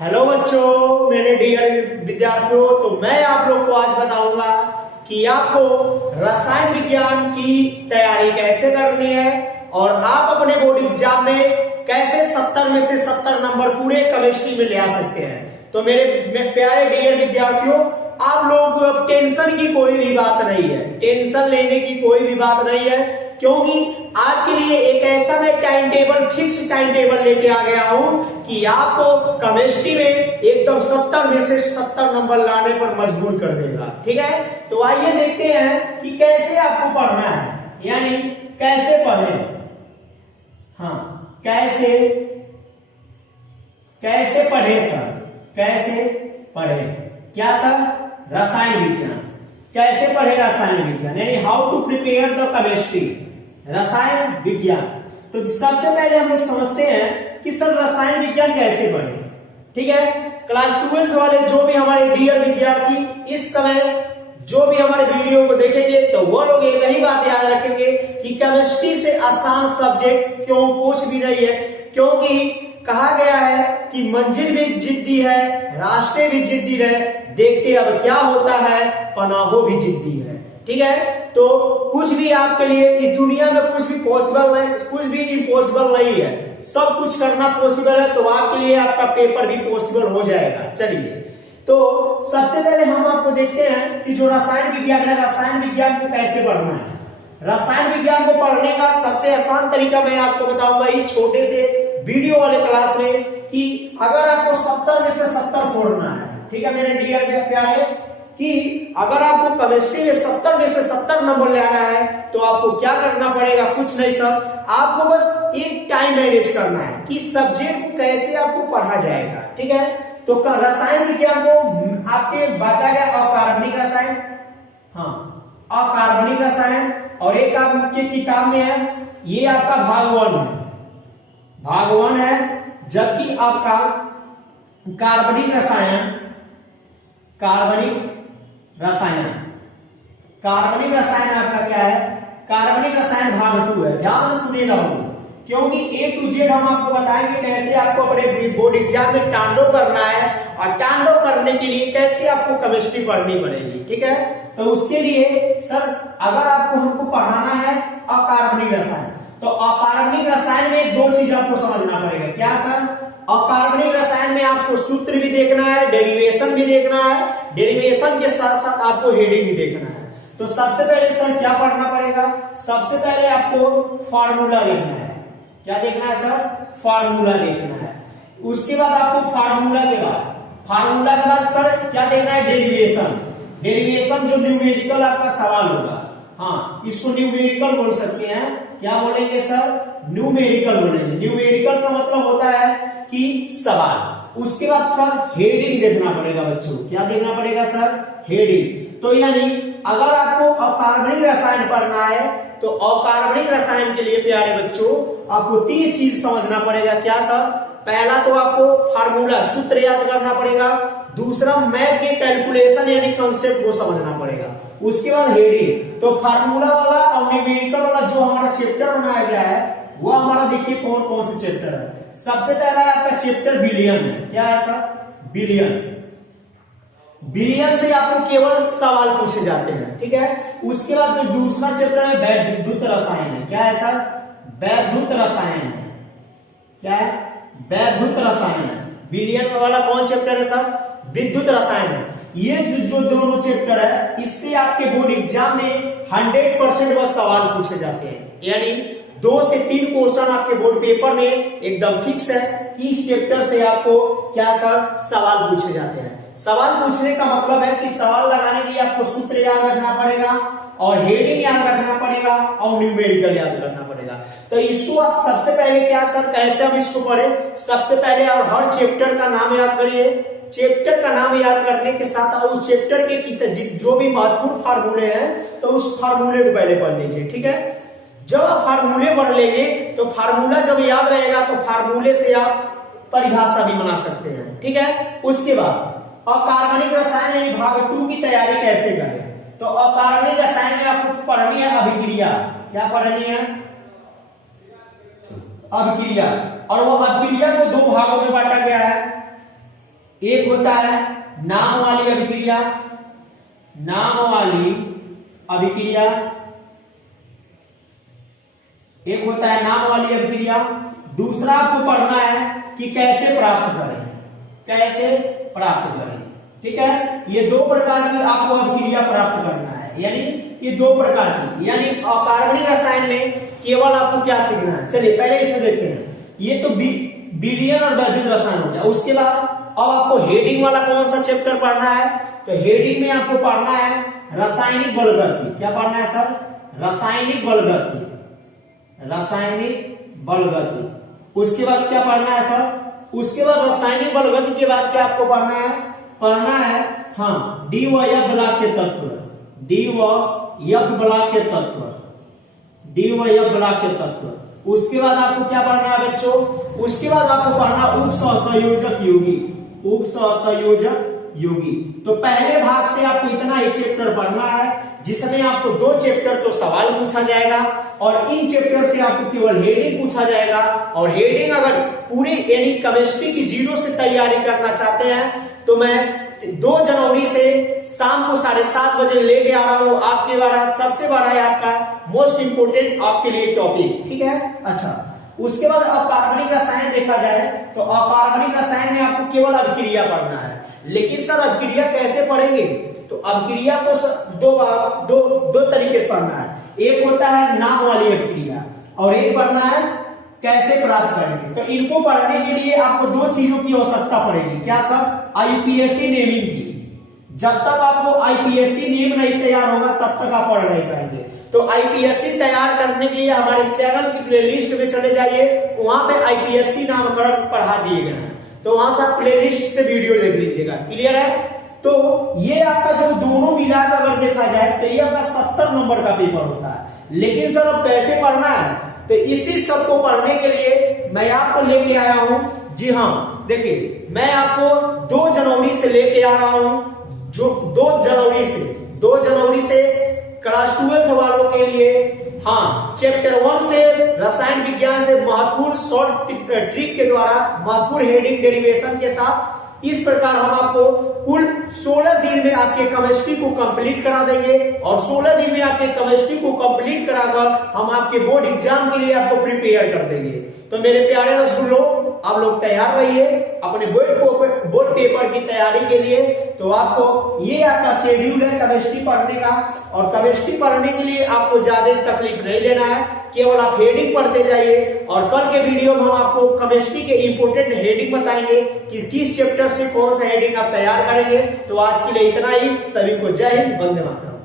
Hello बच्चों, मेरे dear विद्यार्थियों। तो मैं आप लोग को आज बताऊंगा कि आपको रसायन विज्ञान की तैयारी कैसे करनी है और आप अपने बोर्ड एग्जाम में कैसे 70 में से 70 नंबर पूरे केमिस्ट्री में ले आ सकते हैं। तो मेरे प्यारे डियर विद्यार्थियों, आप लोग अब टेंशन की कोई भी बात नहीं है, टेंशन लेने की कोई भी बात नहीं है, क्योंकि आपके लिए एक ऐसा मैं time table, fix time table लेके आ गया हूं कि आपको केमिस्ट्री में एकदम 70 में से 70 नंबर लाने पर मजबूर कर देगा। ठीक है, तो आइए देखते हैं कि कैसे आपको पढ़ना है, यानी कैसे पढ़ें। हाँ, कैसे पढ़े सर, कैसे पढ़े क्या सर? रसायन विज्ञान। कैसे पढ़े रसायन विज्ञान, यानी how to prepare the chemistry, रसायन विज्ञान। तो सबसे पहले हम लोग समझते हैं कि सर रसायन विज्ञान कैसे पढ़े। ठीक है, क्लास 12 वाले जो भी हमारे डियर विद्यार्थी इस समय जो भी हमारे वीडियो को देखेंगे तो वो लोग यही बात याद रखेंगे कि केमिस्ट्री से आसान सब्जेक्ट क्यों कुछ भी नहीं है, क्योंकि कहा गया है कि मंजिल भी जिद्दी है, रास्ते भी जिद्दी है, देखते अब क्या होता है, पनाहो भी जिद्दी है। ठीक है, तो कुछ भी आपके लिए इस दुनिया में कुछ भी पॉसिबल नहीं, कुछ भी इम्पॉसिबल नहीं है, सब कुछ करना पॉसिबल है। तो आपके लिए आपका पेपर भी पॉसिबल हो जाएगा। चलिए, तो सबसे पहले हम आपको देखते हैं कि जो रसायन विज्ञान है, रसायन विज्ञान को कैसे पढ़ना है। रसायन विज्ञान को पढ़ने का सबसे आसान तरीका मैं आपको बताऊंगा इस छोटे से वीडियो वाले क्लास में, कि अगर आपको 70 में से 70 फोड़ना है, ठीक है मेरे डियर प्यारे, कि अगर आपको केमिस्ट्री में 70 में से 70 नंबर लाना है तो आपको क्या करना पड़ेगा? कुछ नहीं सर, आपको बस एक टाइम मैनेज करना है कि सब्जेक्ट को कैसे आपको पढ़ा जाएगा। ठीक है, तो रसायन विज्ञान को आपके बांटा गया अकार्बनिक रसायन, हाँ अकार्बनिक रसायन, और एक आपके किताब में है, ये आपका भाग 1 है, भाग 1 है, जबकि आपका कार्बनिक रसायन, कार्बनिक रसायन आपका क्या है? कार्बनिक रसायन भाग 2 है। ध्यान से सुनिएगा, क्योंकि A to Z हम आपको बताएंगे कैसे आपको अपने बोर्ड एग्जाम में टांडो करना है, और टांडो करने के लिए कैसे आपको केमिस्ट्री पढ़नी पड़ेगी। ठीक है, तो उसके लिए सर अगर आपको हमको पढ़ाना है अकार्बनिक रसायन, तो अकार्बनिक रसायन में 2 चीज आपको समझना पड़ेगा। क्या सर? अकार्बनिक रसायन में आपको सूत्र भी देखना है, डेरिवेशन भी देखना है, डेरिवेशन के साथ साथ आपको हेडिंग भी देखना है। तो सबसे पहले सर क्या पढ़ना पड़ेगा? सबसे पहले आपको फार्मूला देखना है। क्या देखना है सर? फार्मूला देखना है। उसके बाद आपको फार्मूला के बाद सर क्या देखना है? डेरिवेशन। डेरिवेशन जो न्यूमेरिकल आपका सवाल होगा, हाँ इसको न्यूमेरिकल बोल सकते हैं। क्या बोलेंगे सर? न्यूमेरिकल बोलेंगे। न्यूमेरिकल का मतलब होता है कि सवाल। उसके बाद सर हेडिंग देखना पड़ेगा बच्चों। क्या देखना पड़ेगा सर? हेडिंग। तो यानी अगर आपको अकार्बनिक रसायन पढ़ना है तो अकार्बनिक रसायन के लिए प्यारे बच्चों आपको 3 चीज समझना पड़ेगा। क्या सर? पहला तो आपको फार्मूला, सूत्र याद करना पड़ेगा। दूसरा मैथ के कैलकुलेशन यानी कंसेप्ट को समझना पड़ेगा। उसके बाद हेडिंग। तो फार्मूला वाला और न्यूमेरिकल वाला जो हमारा चैप्टर बनाया गया है वो हमारा देखिए कौन कौन से चैप्टर है। सबसे पहला आपका चैप्टर बिलियन है। क्या है सर? बिलियन। बिलियन से आपको केवल सवाल पूछे जाते हैं। ठीक है, उसके बाद जो दूसरा चैप्टर है वैद्युत रसायन है। क्या है सर? वैद्युत रसायन है। क्या है? वैद्युत रसायन है। बिलियन वाला कौन चैप्टर है सर? विद्युत रसायन है। ये जो दोनों चैप्टर है इससे आपके बोर्ड एग्जाम में 100% बस सवाल पूछे जाते हैं, यानी 2 से 3 क्वेश्चन आपके बोर्ड पेपर में एकदम फिक्स है कि इस चैप्टर से आपको क्या सर सवाल पूछे जाते हैं। सवाल पूछने का मतलब है कि सवाल लगाने के लिए आपको सूत्र याद रखना पड़ेगा और हेडिंग याद रखना पड़ेगा और न्यूमेरिकल याद रखना पड़ेगा। तो इसको आप सबसे पहले क्या सर कैसे हम इसको पढ़े? सबसे पहले आप हर चैप्टर का नाम याद करिए। चैप्टर का नाम याद करने के साथ उस चैप्टर के जो भी महत्वपूर्ण फार्मूले हैं तो उस फार्मूले को पहले पढ़ लीजिए। ठीक है, जब आप फार्मूले पढ़ लेंगे तो फार्मूला जब याद रहेगा तो फार्मूले से आप परिभाषा भी बना सकते हैं। ठीक है, उसके बाद अकार्बनिक रसायन यानी भाग 2 की तैयारी कैसे करें? तो अकार्बनिक रसायन में आपको पढ़नी है अभिक्रिया। क्या पढ़नी है? अभिक्रिया। और वो अभिक्रिया को 2 भागों में बांटा गया है। एक होता है नाम वाली अभिक्रिया, नाम वाली अभिक्रिया, एक होता है नाम वाली अभिक्रिया। दूसरा आपको पढ़ना है कि कैसे प्राप्त करें, कैसे प्राप्त करें। ठीक है, ये दो प्रकार की आपको अभिक्रिया प्राप्त करना है, यानी ये दो प्रकार की, यानी अकार्बनिक रसायन में केवल आपको क्या सीखना है। चलिए पहले इसमें देखते हैं, ये तो विलयन और वैद्युत रसायन हो गया। उसके बाद अब आपको हेडिंग वाला कौन सा चैप्टर पढ़ना है, तो हेडिंग में आपको पढ़ना है रासायनिक बलगति। क्या पढ़ना है सर? रासायनिक बलगति, रासायनिक बलगति। उसके बाद क्या पढ़ना है सर? उसके बाद रासायनिक बलगति के बाद क्या आपको पढ़ना है? पढ़ना है हाँ डी व एफ ब्लॉक के तत्व, डी व एफ ब्लॉक के तत्व, डी व एफ ब्लॉक के तत्व। उसके बाद आपको क्या पढ़ना है बच्चों? उसके बाद आपको पढ़ना उप सहसंयोजक यौगिक, उप सहसंयोजक यौगिक। तो पहले भाग से आपको इतना ही चैप्टर पढ़ना है, जिसमें आपको 2 चैप्टर तो सवाल पूछा जाएगा और इन चैप्टर से आपको केवल हेडिंग पूछा जाएगा। और हेडिंग अगर पूरी यानी केमिस्ट्री की 0 से तैयारी करना चाहते हैं तो मैं 2 जनवरी से शाम को 7:30 बजे लेके आ रहा हूं आपके द्वारा सबसे बड़ा है आपका मोस्ट इंपोर्टेंट आपके लिए टॉपिक। ठीक है, अच्छा उसके बाद अकार्बनिक रसायन देखा जाए तो अकार्बनिक रसायन में आपको केवल अभिक्रिया पढ़ना है। लेकिन सर अभिक्रिया कैसे पढ़ेंगे? तो अभिक्रिया को दो तरीके से पढ़ना है। एक होता है नाम वाली अभिक्रिया और एक पढ़ना है कैसे प्राप्त करेंगे। तो इनको पढ़ने के लिए आपको 2 चीजों की आवश्यकता पड़ेगी। क्या सर? आईपीएससी नेमिंग की। जब तक आपको आईपीएससी नेम नहीं तैयार होगा तब तक आप पढ़ नहीं पाएंगे। तो आईपीएससी तैयार करने के लिए हमारे चैनल की प्लेलिस्ट में चले जाइए, वहां पे आईपीएससी नामकरण पढ़ा दिए गए हैं, तो वहां से आप प्लेलिस्ट से वीडियो देख लीजिएगा। क्लियर है? तो ये आपका जो दोनों मिलाकर अगर देखा जाए तो ये आपका 70 नंबर का पेपर होता है। लेकिन सर अब कैसे पढ़ना है? तो इसी सब को पढ़ने के लिए मैं आपको लेके आया हूं। जी हाँ, देखिए मैं आपको 2 जनवरी से लेके आ रहा हूं, जो 2 जनवरी से क्लास 12 वालों के लिए हाँ चैप्टर 1 से रसायन विज्ञान से महत्वपूर्ण शॉर्ट ट्रिक के द्वारा महत्वपूर्ण हेडिंग डेरिवेशन के साथ इस प्रकार हम आपको कुल 16 दिन में आपके केमिस्ट्री को कंप्लीट करा देंगे। और 16 दिन में आपके केमिस्ट्री को कंप्लीट कराकर हम आपके बोर्ड एग्जाम के लिए आपको प्रिपेयर कर देंगे। तो मेरे प्यारे रसगुल्लो, आप लोग तैयार रहिए अपने बोर्ड पेपर की तैयारी के लिए। तो आपको ये आपका शेड्यूल है केमिस्ट्री पढ़ने का, और केमिस्ट्री पढ़ने के लिए आपको ज्यादा तकलीफ नहीं लेना है, केवल आप हेडिंग पढ़ते जाइए। और कल के वीडियो में हम आपको केमिस्ट्री के इंपोर्टेंट हेडिंग बताएंगे कि किस चैप्टर से कौन सा हेडिंग आप तैयार करेंगे। तो आज के लिए इतना ही। सभी को जय हिंद, वंदे मातरम।